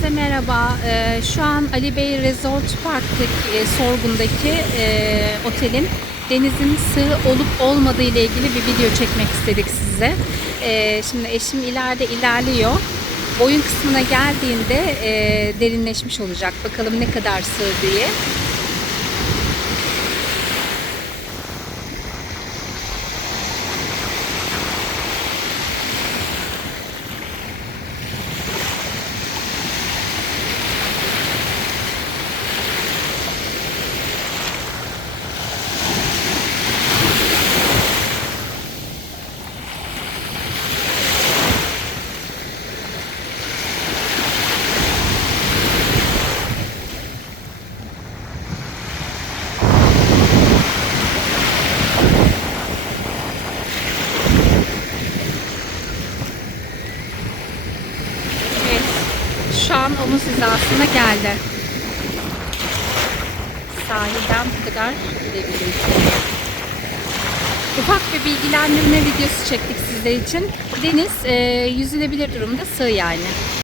Herkese merhaba. Ee, şu an Ali Bey Resort Park'taki e, sorgundaki e, otelin denizin sığ olup olmadığı ile ilgili bir video çekmek istedik size. Ee, şimdi eşim ileride ilerliyor. Boyun kısmına geldiğinde e, derinleşmiş olacak. Bakalım ne kadar sığ diye. An omuz hizasına geldi. Sahilden bu kadar gidebiliriz. Ufak bir bilgilendirme videosu çektik sizler için. Deniz e, yüzülebilir durumda sığ yani.